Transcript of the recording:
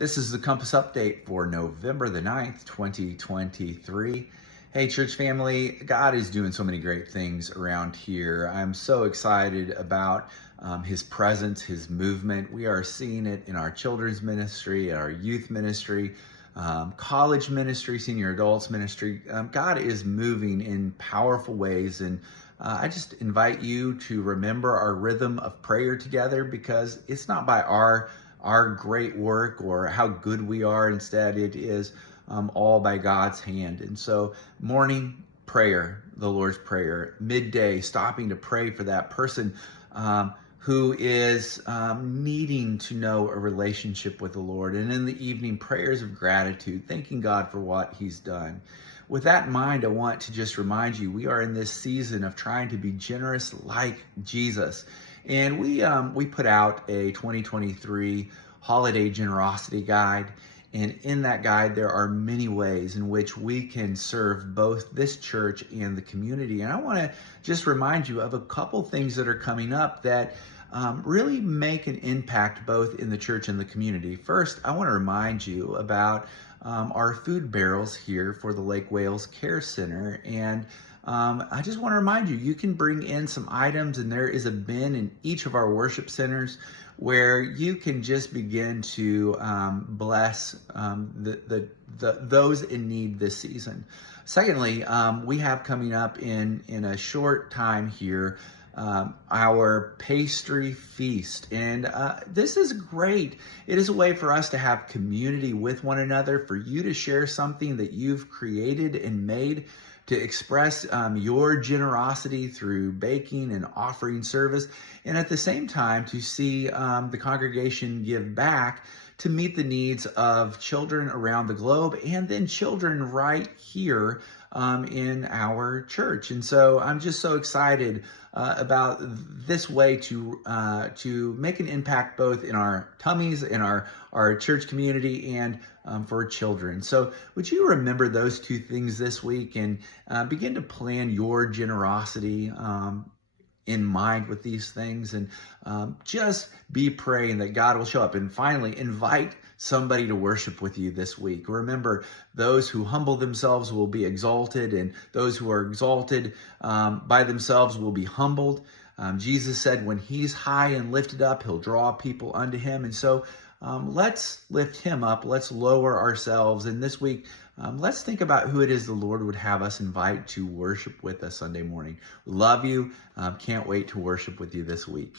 This is the Compass Update for November the 9th, 2023. Hey, church family, God is doing so many great things around here. I'm so excited about His presence, His movement. We are seeing it in our children's ministry, our youth ministry, college ministry, senior adults ministry. God is moving in powerful ways, and I just invite you to remember our rhythm of prayer together, because it's not by our great work or how good we are. Instead, it is all by God's hand. And so morning prayer, the Lord's Prayer, midday stopping to pray for that person who is needing to know a relationship with the Lord. And in the evening, prayers of gratitude, thanking God for what He's done. With that in mind, I want to just remind you, we are in this season of trying to be generous like Jesus. And we put out a 2023 holiday generosity guide. And in that guide, there are many ways in which we can serve both this church and the community. And I want to just remind you of a couple things that are coming up that really make an impact both in the church and the community. First, I want to remind you about our food barrels here for the Lake Wales Care Center. And I just want to remind you, you can bring in some items, and there is a bin in each of our worship centers where you can just begin to bless those in need this season. Secondly, we have coming up in a short time here our pastry feast. And this is great. It is a way for us to have community with one another, for you to share something that you've created and made, to express your generosity through baking and offering service, and at the same time to see the congregation give back to meet the needs of children around the globe, and then children right here in our church. And so I'm just so excited about this way to make an impact both in our tummies, in our church community, and for children. So would you remember those two things this week and begin to plan your generosity in mind with these things, and just be praying that God will show up. And finally, invite somebody to worship with you this week. Remember, those who humble themselves will be exalted, and those who are exalted by themselves will be humbled. Jesus said when He's high and lifted up, He'll draw people unto Him. And so let's lift Him up. Let's lower ourselves. And this week, let's think about who it is the Lord would have us invite to worship with us Sunday morning. Love you. Can't wait to worship with you this week.